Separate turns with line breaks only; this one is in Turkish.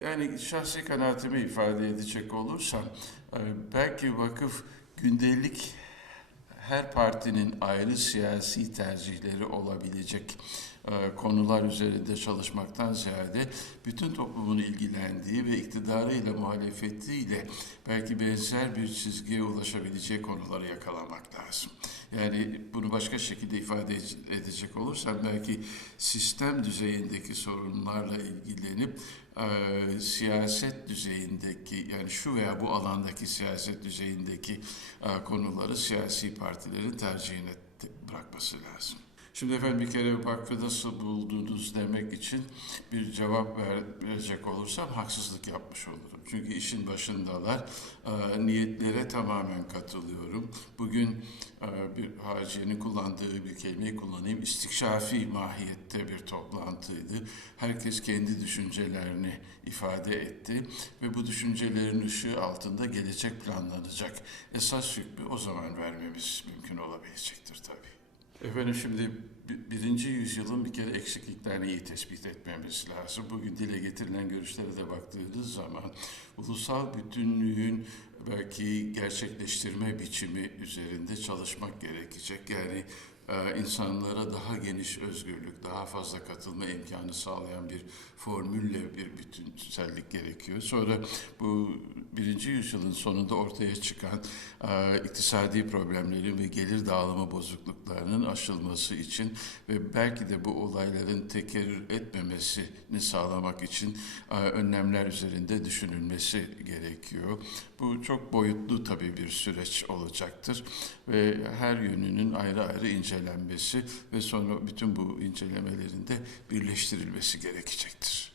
Yani şahsi kanaatimi ifade edecek olursam, e, belki vakıf gündelik her partinin ayrı siyasi tercihleri olabilecek konular üzerinde çalışmaktan ziyade bütün toplumun ilgilendiği ve iktidarıyla muhalefetiyle belki benzer bir çizgiye ulaşabileceği konuları yakalamak lazım. Yani bunu başka şekilde ifade edecek olursam belki sistem düzeyindeki sorunlarla ilgilenip e, siyaset düzeyindeki yani şu veya bu alandaki siyaset düzeyindeki e, konuları siyasi partilerin tercihine te- bırakması lazım. Şimdi efendim bir kere vakfı nasıl buldunuz demek için bir cevap ver, verecek olursam haksızlık yapmış olurum. Çünkü işin başındalar. E, niyetlere tamamen katılıyorum. Bugün e, bir Haciye'nin kullandığı bir kelimeyi kullanayım. İstikşafi mahiyette bir toplantıydı. Herkes kendi düşüncelerini ifade etti ve bu düşüncelerin ışığı altında gelecek planlanacak. Esas hükmü o zaman vermemiz mümkün olabilecektir tabii. Efendim şimdi birinci yüzyılın bir kere eksikliklerini iyi tespit etmemiz lazım. Bugün dile getirilen görüşlere de baktığınız zaman ulusal bütünlüğün belki gerçekleştirme biçimi üzerinde çalışmak gerekecek. Yani insanlara daha geniş özgürlük, daha fazla katılma imkanı sağlayan bir formülle bir bütünsellik gerekiyor. Sonra bu birinci yüzyılın sonunda ortaya çıkan e, iktisadi problemlerin ve gelir dağılımı bozukluklarının aşılması için ve belki de bu olayların tekerrür etmemesini sağlamak için e, önlemler üzerinde düşünülmesi gerekiyor. Bu çok boyutlu tabii bir süreç olacaktır ve her yönünün ayrı ayrı incelenmesi ve sonra bütün bu incelemelerin de birleştirilmesi gerekecektir.